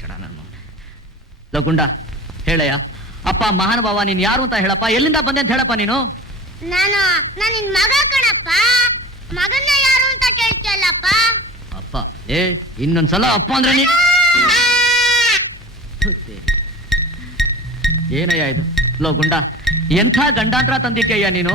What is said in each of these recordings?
ಮುಚ್ಚಡ ನಾನು. ಲಗುಂಡ ಹೇಳಯ್ಯ, ಅಪ್ಪ ಮಹಾನುಭಾವ ನೀನ್ ಯಾರು ಅಂತ ಹೇಳಪ್ಪ, ಎಲ್ಲಿಂದ ಬಂದೆ ಅಂತ ಹೇಳಪ್ಪ ನೀನು. ನಾನು ನಿನ್ ಮಗ ಕಣಪ್ಪ, ಮಗನ್ನ ಯಾರು ಅಂತ ಕೇಳ್ತಿಯಲ್ಲಪ್ಪ. ಅಪ್ಪ ಇನ್ನೊಂದ್ಸಲ ಅಪ್ಪ ಅಂದ್ರೆ ನೀ ಏನಯ್ಯ ಇದು? ಲೋ ಗುಂಡ, ಎಂಥ ಗಂಡಾಂತರ ತಂದಿಟ್ಟಯ್ಯ ನೀನು.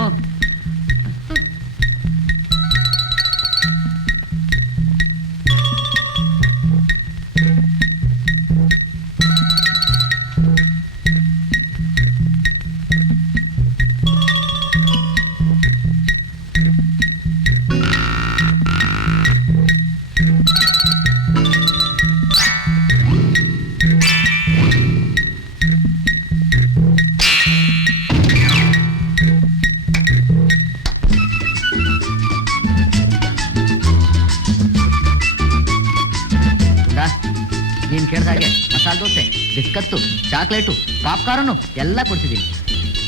ನೀನ್ ಕೇಳ್ದಾಗೆ ಮಸಾಲೆ ದೋಸೆ, ಬಿಸ್ಕತ್ತು, ಚಾಕ್ಲೇಟು, ಪಾಪ್ಕಾರ್ನು ಎಲ್ಲ ಕೊಡ್ತಿದ್ದೀನಿ.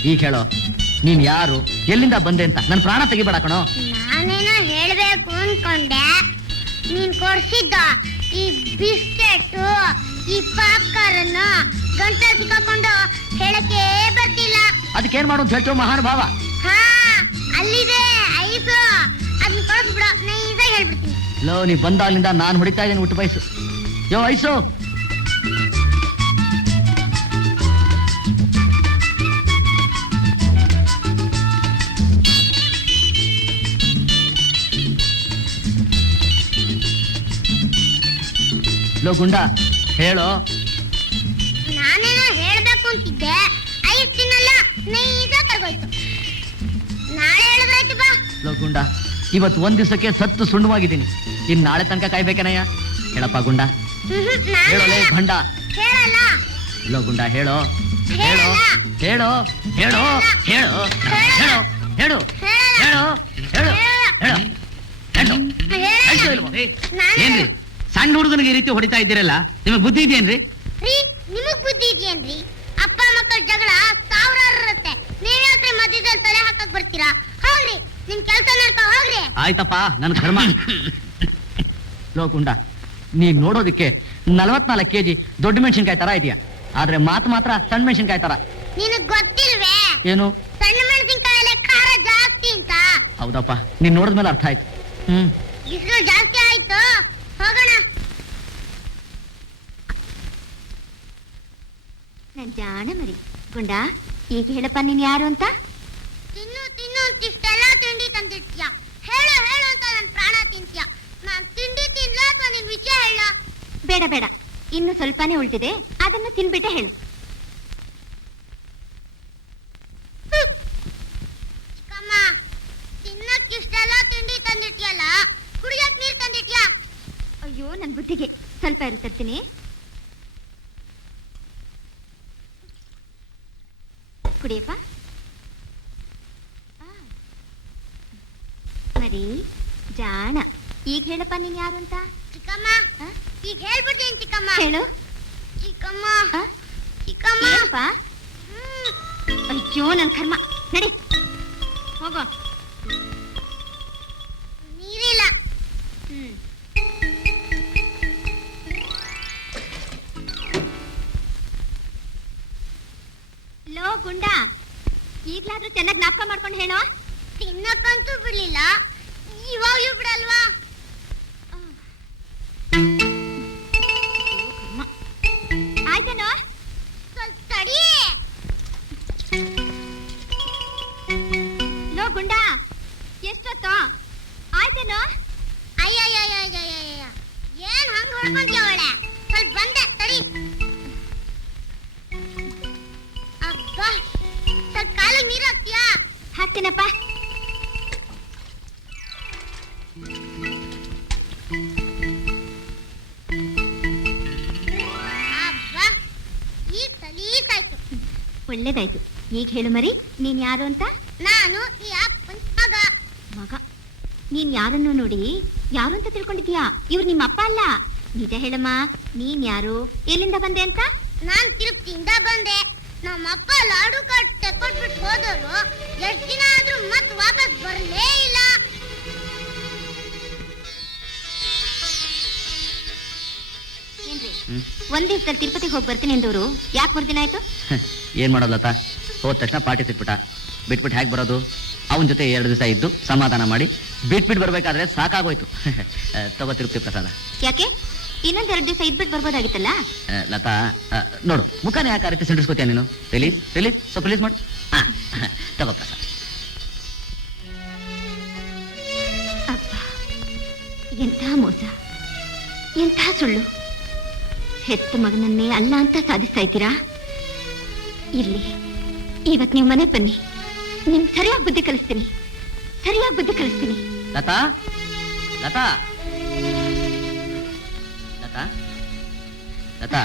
ಈಗ ಹೇಳೋ, ನೀನ್ ಯಾರು, ಎಲ್ಲಿಂದ ಬಂದೆ ಅಂತ. ನನ್ ಪ್ರಾಣ ತೆಗಿಬೇಡ ಕಣೋ. ನಾನೇನೋ ಹೇಳ್ಬೇಕು ಅನ್ಕೊಂಡೆ, ನೀನ್ ಕೊಡ್ಸಿದ್ದ ಈ ಬಿಸ್ಕೆಟ್, ಈ ಪಾಪ್ಕಾರ್ನ್ ಗಂಟ ಸಿಕ್ಕಾಕೊಂಡು ಹೇಳಕ್ಕೆ ಬರ್ತಿಲ್ಲ. ಅದಕ್ಕೇನ್ ಮಾಡು ಅಂತ ಹೇಳ್ತೇವ ಮಹಾನುಭಾವ. ಹಾ, ಅಲ್ಲಿದೆ ಐಸು, ಅದನ್ನ ಕೊಡಿಸ್ಬಿಡು, ನೈಸಾಗಿ ಹೇಳ್ಬಿಡ್ತೀನಿ. ಲೋ, ನೀ ಬಂದಾಗ್ಲಿಂದ ನಾನು ಹೊಡಿತಾ ಇದ್ದೇನೆ ಹುಟ್ಟು ಬಯಸು. ಯೋ ಐಸು, ಲೋ ಗುಂಡ ಹೇಳೋ. ನಾನೇನೋ ಹೇಳ್ಬೇಕು ಅಂತಿದ್ದೆ, ಐಸ್ ತಿನ್ನಲ್ಲ, ನೈಸಾಗಿ ಕರ್ಗೋಯ್ತು. ನಾಳೆ ಹೇಳಿದ್ರಾಯ್ತು ಬಾ. ಲೋ ಗುಂಡ, ಇವತ್ತು ಒಂದ್ ದಿವಸಕ್ಕೆ ಸತ್ತು ಸುಣ್ಣವಾಗಿದ್ದೀನಿ. ಇನ್ ನಾಳೆ ತನಕ ಕಾಯ್ಬೇಕನಯ್ಯ. ಹೇಳಪ್ಪ ಗುಂಡ, ಹೇಳೋಲೇ ಭಂಡ. ಹೇಳಲ್ಲ. ಲೋ ಗುಂಡ ಹೇಳೋ, ಹೇಳೋ, ಹೇಳೋ, ಹೇಳೋ, ಹೇಳೋ, ಹೇಳೋ, ಹೇಳು, ಹೇಳೋ, ಹೇಳು, ಹೇಳು, ಹೇಳು. ಏನ್ರಿ ಸಣ್ಣ ಹುಡುಗನಿಗೆ ಈ ರೀತಿ ಹೊಡಿತಾ ಇದ್ದೀರಲ್ಲ, ನಿಮಗೆ ಬುದ್ಧಿ ಇದೆಯೇನ್ರಿ? ನಿಮಗ್ ಬುದ್ಧಿ ಇದೆಯೇನ್ರಿ? ಅಪ್ಪ ಮಕ್ಕಳ ಜಗಳ ಸಾವಿರಾರು ಇರುತ್ತೆ, ನೀವ್ ಯಾಕ್ರಿ ಮಧ್ಯದಲ್ಲಿ ತಲೆ ಹಾಕಕ್ ಬರ್ತೀರಾ? ಹೋಗ್ರಿ, ನಿಮ್ ಕೆಲ್ಸ ನೋಡ್ಕೊ ಹೋಗ್ರಿ. ಆಯ್ತಪ್ಪ, ನನ್ ಕರ್ಮ. ಲೋ ಗುಂಡ, ನೀನ್ ನೋಡೋದಿಕ್ಕೆ 44 kg ದೊಡ್ಡ ಮೆಣಸಿನ್ಕಾಯಿ ತರ ಇದೆಯಾ, ಆದ್ರೆ ಮಾತು ಮಾತ್ರ ಸಣ್ಣ ಮೆಣಸಿನ್ಕಾಯಿ ತರ. ನಿನಗ್ ಗೊತ್ತಿಲ್ವೇ ಏನು? ಸಣ್ಣ ಮೆಣಸಿನ್ಕಾಯಲ್ಲೇ ಖಾರ ಜಾಸ್ತಿ ಅಂತ. ಹೌದಪ್ಪ, ನೀನ್ ನೋಡಿದ್ಮೇಲೆ ಅರ್ಥ ಆಯ್ತು. ಬಿಸಿಲು ಜಾಸ್ತಿ ಆಯ್ತು, ಹೋಗೋಣ. ನನ್ ಜಾಣ ಮರಿ ಗುಂಡ, ಈಗ ಹೇಳಪ್ಪ ನೀನ್ ಯಾರು ಅಂತ. ತಿನ್ನು ತಿನ್ನು ಅಂತ ಇಷ್ಟೆಲ್ಲ ತಿಂಡಿ ತಂದಿರ್ತೀಯ, ಹೇಳು ಹೇಳು ಅಂತ ನನ್ ಪ್ರಾಣ ತಿಂತೀಯ. ನಾನ್ ತಿಂಡಿ ತಿನ್ಲ ಅಥವಾ ನಿನ್ ವಿಷಯ ಹೇಳ? ಬೇಡ ಬೇಡ, ಇನ್ನು ಸ್ವಲ್ಪನೇ ಉಳ್ದಿದೆ, ಅದನ್ನು ತಿನ್ಬಿಟ್ಟೆ ಹೇಳು. ಚಿಕ್ಕಮ್ಮ, ತಿನ್ನಕ್ ಇಷ್ಟೆಲ್ಲ ತಿಂಡಿ ತಂದಿರ್ತೀಯಲ್ಲ, ಕುಡಿಯಕ್ ನೀರ್ ತಂದಿಟ್ಯಾ? ಅಯ್ಯೋ, ನನ್ ಬುದ್ಧಿಗೆ ಸ್ವಲ್ಪ ಇರು, ತರ್ತೀನಿ. ಕುಡಿಯಪ್ಪ. ಮರಿ ಜಾಣ, ಈಗ ಹೇಳಪ್ಪ ನೀನ್ ಯಾರು ಅಂತ. ಚಿಕ್ಕಮ್ಮ, ಈಗ ಹೇಳ್ಬಿಡ್ತೀನಿ ಚಿಕ್ಕಮ್ಮ. ಹೇಳು. ಚಿಕ್ಕಮ್ಮ, ಚಿಕ್ಕಮ್ಮ. ಏನಪ್ಪ? ಅಯ್ಯೋ ನನ್ ಕರ್ಮ, ನಡಿ ಹೋಗೋ. ನೀರಿಲ್ಲ. ಲೋ ಗುಂಡ, ಈಗ್ಲಾದ್ರೂ ಚೆನ್ನಾಗಿ ಜ್ಞಾಪಕ ಮಾಡ್ಕೊಂಡು ಹೇಳೋ. ತಿನ್ನಕ್ಕಂತೂ ಬಿಡ್ಲಿಲ್ಲ, ಇವಾಗ್ಲೂ ಬಿಡಲ್ವಾ? ಆಯ್ತೇನೋ? ಸ್ವಲ್ಪ ತಡಿ. ಲೋ ಗುಂಡ, ಎಷ್ಟೊತ್ತು ಆಯ್ತೇನೋ? ಅಯ್ಯಯ್ಯಯ್ಯಯ್ಯಯ್ಯ, ಏನ್ ಹಂಗ ಹೊಡ್ಕೊಂತೀಯ ಅವಳೆ? ಸ್ವಲ್ಪ ಬಂದೆ ತಡಿ. ಅಬ್ಬಾ, ಸ್ವಲ್ಪ ಕಾಲಿಗೆ ನೀರು ಹಾಕ್ತೀಯಾ? ಹಾಕ್ತೀನಪ್ಪ. ಅಬ್ಬಾ, ಈಗ ಸಲೀಸಾಯ್ತು. ಒಳ್ಳೇದಾಯ್ತು. ಈಗ ಹೇಳು ಮರಿ, ನೀನ್ ಯಾರು ಅಂತ. ನಾನು ಈ ಅಪ್ಪನ್ ಮಗ. ಮಗ? ನೀನ್ ಯಾರನ್ನು ನೋಡಿ ಯಾರು ಅಂತ ತಿಳ್ಕೊಂಡಿದ್ಯಾ? ಇವ್ರು ನಿಮ್ಮ ಅಪ್ಪ ಅಲ್ಲ. ನಿಜ ಹೇಳಮ್ಮ, ನೀನ್ ಯಾರು, ಎಲ್ಲಿಂದ ಬಂದೆ ಅಂತ. ನಾನ್ ತಿರುಪ್ತಿಯಿಂದ ಬಂದೆ. ನಮ್ಮಪ್ಪ ಲಾಡು ಕಾರ್ಡ್ ತೆಕ್ಕೊಟ್ಬಿಟ್ಟು ಹೋದವರು ಎಷ್ಟ್ ದಿನ ಆದ್ರೂ ಮತ್ ವಾಪಸ್ ಬರ್ಲೇ ಇಲ್ಲ. ಏನ್ರಿ ಒಂದ್ ದಿವಸದಲ್ಲಿ ತಿರುಪತಿಗೆ ಹೋಗಿ ಬರ್ತೀನಿ ಎಂದವರು ಯಾಕೆ 3 ದಿನ ಆಯ್ತು? ಏನ್ ಮಾಡೋದು ಲತಾ, ಹೋದ ತಕ್ಷಣ ಪಾರ್ಟಿ ಸಿಕ್ಬಿಟ್ಟ. ಬಿಟ್ಬಿಟ್ಟು ಹೇಗೆ ಬರೋದು? ಅವನ ಜೊತೆ 2 ದಿವಸ ಇದ್ದು ಸಮಾಧಾನ ಮಾಡಿ ಬಿಟ್ಬಿಟ್ಟು ಬರ್ಬೇಕಾದ್ರೆ ಸಾಕಾಗೋಯ್ತು. ತಗೋ ತಿರುಪತಿ ಪ್ರಸಾದ. ಯಾಕೆ ಇನ್ನೊಂದ್ 2 ದಿವಸ ಇದ್ಬಿಟ್ಟು ಬರ್ಬೋದಾಗಿತ್ತಲ್ಲ? ಲತಾ ನೋಡು, ಮುಖಾನೇ ಯಾಕೆ ಆ ರೀತಿ ಸಿಡಿಸ್ಕೋತೀಯ ನೀನು? ರಿಲೀಸ್ ರಿಲೀಸ್ ಸ್ವಲ್ಪ ರಿಲೀಸ್ ಮಾಡು. ತಗೋ ಪ್ರಸಾದ. ಅಪ್ಪ, ಎಂಥ ಮೋಸ, ಎಂಥ ಸುಳ್ಳು. ಹೆತ್ತ ಮಗನನ್ನೇ ಅಲ್ಲ ಅಂತ ಸಾಧಿಸ್ತಾ ಇದ್ದೀರಾ. ಇಲ್ಲಿ ಇವತ್ ನೀವು ಮನೆ ಬನ್ನಿ, ನಿಮ್ ಸರಿಯಾಗಿ ಬುದ್ಧಿ ಕಲಿಸ್ತೀನಿ, ಸರಿಯಾಗಿ ಬುದ್ಧಿ ಕಲಿಸ್ತೀನಿ. ಲತಾ ಲತಾ ಲತಾ ಲತಾ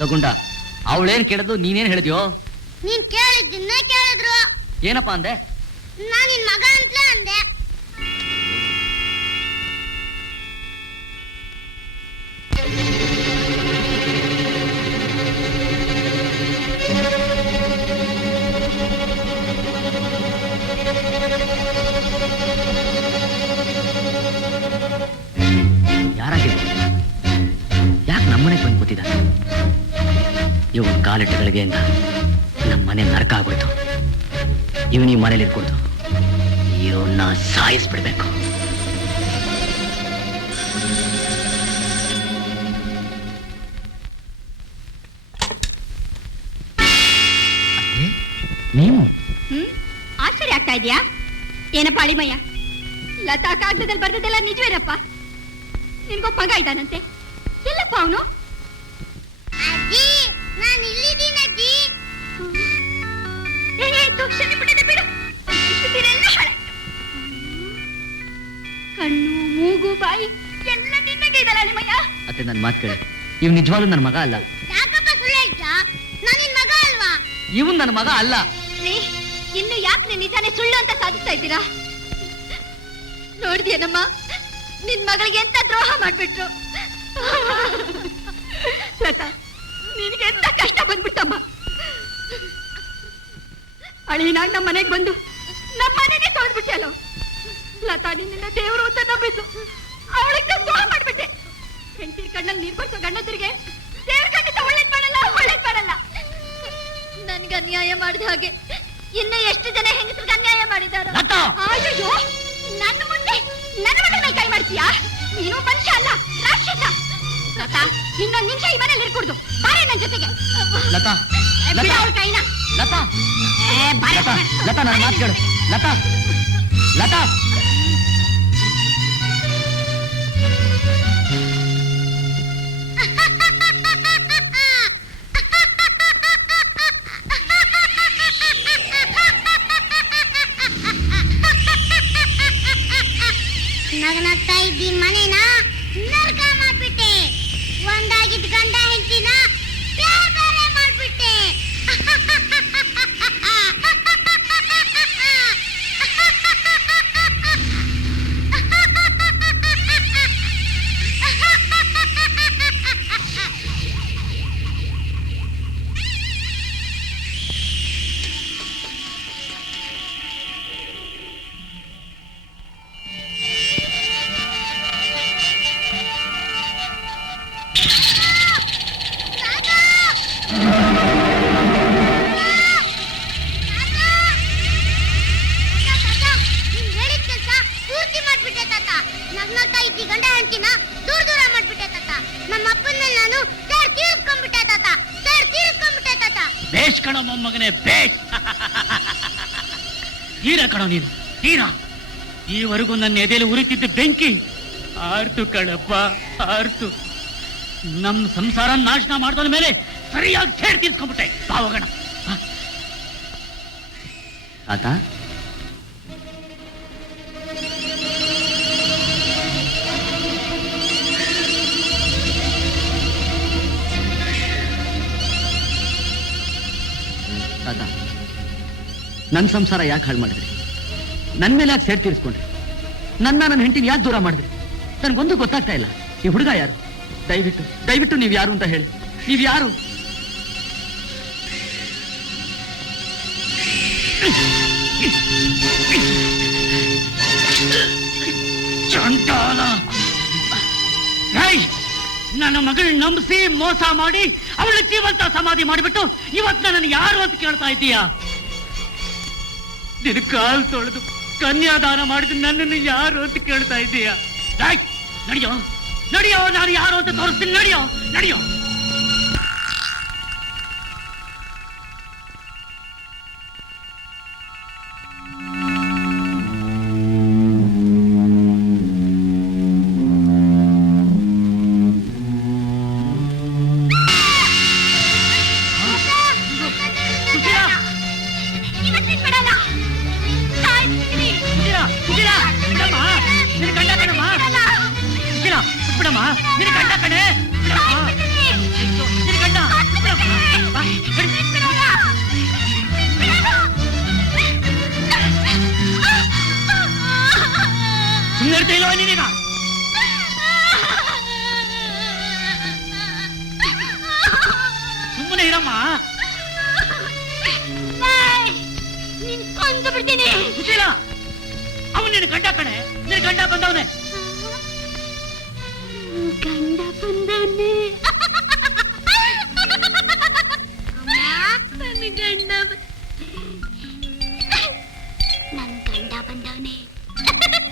ಲಗುಂಡ, ಅವಳೇನ್ ಕೇಳಿದ್ಲು, ನೀನೇನ್ ಹೇಳಿದ್ಯೋ? ನೀನ್ ಕೇಳಿದ್ದನ್ನೇ ಕೇಳಿದ್ರು. ಏನಪ್ಪಾ ಅಂದೆ? ನಾನ್ ನಿನ್ ಮಗ ಅಂತಲೇ ಅಂದೆ. ಯಾರಾಗಿದೆ? ಯಾಕೆ ನಮ್ಮನೆಗೆ ಬಂದು ಕೂತಿದ್ದ? ಇವ್ ಕಾಲಿಟ್ಟಗಳಿಗೆಯಿಂದ ನಮ್ಮ ಮನೆ ನರಕ ಆಗೋಯ್ತು. ಇವನು ಈ ಮನೇಲಿ ಇರ್ಕೊಡ್ದು ಇವನ್ನ ಸಾಯಿಸ್ಬಿಡ್ಬೇಕು. ನೀವು ಆಶ್ಚರ್ಯ ಆಗ್ತಾ ಇದೆಯಾ? ಏನಪ್ಪ ಅಳಿಮಯ್ಯ, ಲತಾ ಕಾಗದದಲ್ಲಿ ಬರ್ದದೆಲ್ಲ ನಿಜವೇನಪ್ಪ? ನಿನ್ಗೊಬ್ಬ ಮಗ ಇದ್ದಾನಂತೆ, ಎಲ್ಲಪ್ಪ ಅವನು? ಅಜ್ಜಿ, ನಾನ್ ಇಲ್ಲಿದ್ದೀನಿ ಅಜ್ಜಿ. ಕಣ್ಣು ಮೂಗು ಬಾಯಿ ಎಲ್ಲ ನಿನ್ನಗೆ ಇದಲ್ಲ ಅಳಿಮಯ್ಯ. ಅತ್ತೆ, ನನ್ ಮಾತು ಕೇಳಿ, ಇವ್ ನಿಜವಾಗ್ಲೂ ನನ್ನ ಮಗ ಅಲ್ಲ. ಯಾಕಪ್ಪ ಸುಳ್ಳು ಹೇಳ್ತೀಯ? ನಾನ್ ನಿನ್ ಮಗ ಅಲ್ವಾ? ಇವನ್ ನನ್ನ ಮಗ ಅಲ್ಲ. ಇನ್ನು ಯಾಕೆ ನಿಜಾನೇ ಸುಳ್ಳು ಅಂತ ಸಾಧಿಸ್ತಾ ಇದ್ದೀರಾ? ನೋಡಿದ್ಯೇನಮ್ಮ, ನಿನ್ ಮಗಳಿಗೆ ಎಂತ ದ್ರೋಹ ಮಾಡ್ಬಿಟ್ರು. ಲತಾ, ನಿನಗೆ ಎಂತ ಕಷ್ಟ ಬಂದ್ಬಿಟ್ಟಮ್ಮ. ಅಳಿನಾಗ ನಮ್ಮ ಮನೆಗೆ ಬಂದು ನಮ್ಮ ಮನೆನೇ ತೊಳೆದ್ಬಿಟ್ಟೆಲ್ಲೋ. ಲತಾ ನಿನ್ನ ದೇವರು ಅಂತ ನಂಬಿದ್ಲು, ಅವಳಿಗೆ ದ್ರೋಹ ಮಾಡ್ಬಿಟ್ಟೆ. ಹೆಂಡತಿರ್ ಕಣ್ಣಲ್ಲಿ ನೀರ್ ಬರ್ಸೋ ಗಂಡಸರಿಗೆ ದೇವ್ರ ಖಂಡಿತ ಒಳ್ಳೇದ್ ಮಾಡಲ್ಲ, ಒಳ್ಳೇದ್ ಮಾಡಲ್ಲ. ನನ್ಗೆ ಅನ್ಯಾಯ ಮಾಡಿದ ಹಾಗೆ ಇನ್ನು ಎಷ್ಟು ಜನ ಹೆಂಗಸರಿಗೆ ಅನ್ಯಾಯ ಮಾಡಿದಾರ. ಅಯ್ಯೋ, ನನ್ನ ಮುಂದೆ ನನ್ನ ಮಗಳ ಮೇಲೆ ಕೈ ಮಾಡ್ತೀಯಾ? ನೀನು ಮನುಷ್ಯ ಅಲ್ಲ, ರಾಕ್ಷಸ. ಲತಾ, ಇನ್ನೊಂದು ನಿಮಿಷ ಈ ಮನೇಲಿ ಇರ್ಕೂಡ್ದು. ಬಾರೆ ನನ್ನ ಜೊತೆಗೆ. ಲತಾ, ಬಿಡ ಅವ್ಳ ಕೈನ. ಲತಾ, ಬಾರೆ. ಲತಾ, ಲತಾ, ನನ್ನ ಮಾತು ಕೇಳು. ಲತಾ, ಲತಾ. ನಗನಗ್ತಾ ಇದ್ದಿ ಮನೇನ ನರಕ ಮಾಡ್ಬಿಟ್ಟೆ. ಒಂದಾಗಿದ್ದ ಗಂಡ ಹೆಂಡತಿನ ಬೇರೆ ಬೇರೆ ಮಾಡ್ಬಿಟ್ಟೆ. ಬೇಷ್ ಕಣೋ ಮೊಮ್ಮಗನೇ, ಬೇಷ್. ತೀರ ಕಣೋ ನೀನು, ತೀರ. ಈವರೆಗೂ ನನ್ನ ಎದೆಯಲ್ಲಿ ಉರಿತಿದ್ದ ಬೆಂಕಿ ಆರ್ತು ಕಣಪ್ಪ, ಆರ್ತು. ನಮ್ ಸಂಸಾರ ನಾಶನ ಮಾಡ್ದ ಮೇಲೆ ಸರಿಯಾಗಿ ಸೇಡ್ ತೀರ್ಸ್ಕೊಂಡ್ಬಿಟ್ಟೆ. ಬಾವಗಣ ಆತ ತಾತ, ನನ್ನ ಸಂಸಾರ ಯಾಕೆ ಹಾಳು ಮಾಡಿದ್ರಿ? ನನ್ನ ಮೇಲೆ ಯಾಕೆ ಸೇಡ್ ತೀರಿಸ್ಕೊಂಡ್ರಿ? ನನ್ನ ಹೆಂಡತಿನ ಯಾಕೆ ದೂರ ಮಾಡಿದ್ರಿ? ನನ್ಗೊಂದು ಗೊತ್ತಾಗ್ತಾ ಇಲ್ಲ. ಈ ಹುಡುಗ ಯಾರು? ದಯವಿಟ್ಟು ದಯವಿಟ್ಟು ನೀವ್ ಯಾರು ಅಂತ ಹೇಳಿ. ನೀವ್ ಯಾರು? ಚಂಡಾಲ ನನ್ನ ಮಗಳ್ ನಂಬಿಸಿ ಮೋಸ ಮಾಡಿ ಅವಳ ಜೀವಂತ ಸಮಾಧಿ ಮಾಡಿಬಿಟ್ಟು ಇವತ್ತು ನನ್ನ ಯಾರು ಅಂತ ಕೇಳ್ತಾ ಇದ್ದೀಯಾ? ನಿನ್ನ ಕಾಲ್ ತೊಳೆದು ಕನ್ಯಾದಾನ ಮಾಡಿದ ನನ್ನನ್ನು ಯಾರು ಅಂತ ಕೇಳ್ತಾ ಇದ್ದೀಯಾ? ನಡಿಯೋ ನಡಿಯೋ, ನಾನು ಯಾರು ಅಂತ ತೋರಿಸ್ತೀನಿ. ನಡಿಯೋ ನಡಿಯೋ. ಬಿಡಮ್ಮ, ನಿನ್ನ ಗಂಡ ಕಣೆ. ನಿನ್ನ ಗಂಡ ಸುಮ್ಮನೆ ಇಲ್ವ ನೀನೀಗ? ಸುಮ್ಮನೆ ಇರಮ್ಮ. ಕೊಂದು ಬಿಡ್ತೀನಿ. ಅವನು ನಿನ್ನ ಗಂಡ ಕಣೆ. ನಿನ್ನ ಗಂಡ ಬಂದವನೇ. ಗಂಡ ಬಂದವನೇ. ನನ್ನ ಗಂಡ ಬಂದವನೇ.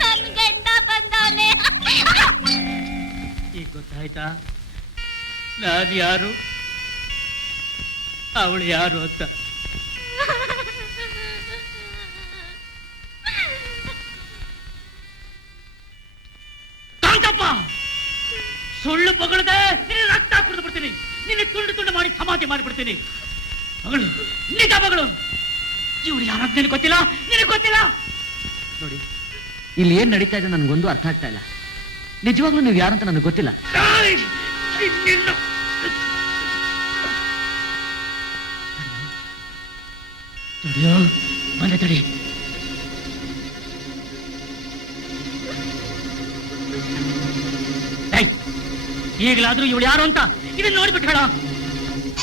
ನನ್ನ ಗಂಡ ಬಂದವನೇ. ಈಗ ಗೊತ್ತಾಯ್ತಾ ನಾನು ಯಾರು, ಅವಳು ಯಾರು ಅಂತ? ಕಾಂತಪ್ಪ, ಸುಳ್ಳು ಪಗಳದೆ ನಿನ್ನ ರಕ್ತ ಕುಡಿದು ಬಿಡ್ತೀನಿ. ನಿನ್ನ ತುಂಡು ತುಂಡು ಮಾಡಿ ಸಮಾಧಿ ಮಾಡಿಬಿಡ್ತೀನಿ. ಮಗಳು, ನಿಜ ಮಗಳು. ಇವಳು ಯಾರಂತ ನಿನಗೆ ಗೊತ್ತಿಲ್ಲ, ನಿನಗೆ ಗೊತ್ತಿಲ್ಲ. ನೋಡಿ, ಇಲ್ಲಿ ಏನ್ ನಡೀತಾ ಇದೆ ನನ್ಗೊಂದು ಅರ್ಥ ಆಗ್ತಾ ಇಲ್ಲ. ನಿಜವಾಗ್ಲೂ ನೀವು ಯಾರಂತ ನನಗೆ ಗೊತ್ತಿಲ್ಲ. ಬಂದೆ ತಡಿ. ಈಗಲಾದ್ರೂ ಇವಳು ಯಾರು ಅಂತ ಇದನ್ನ ನೋಡ್ಬಿಟ್ಟು ಹೇಳ.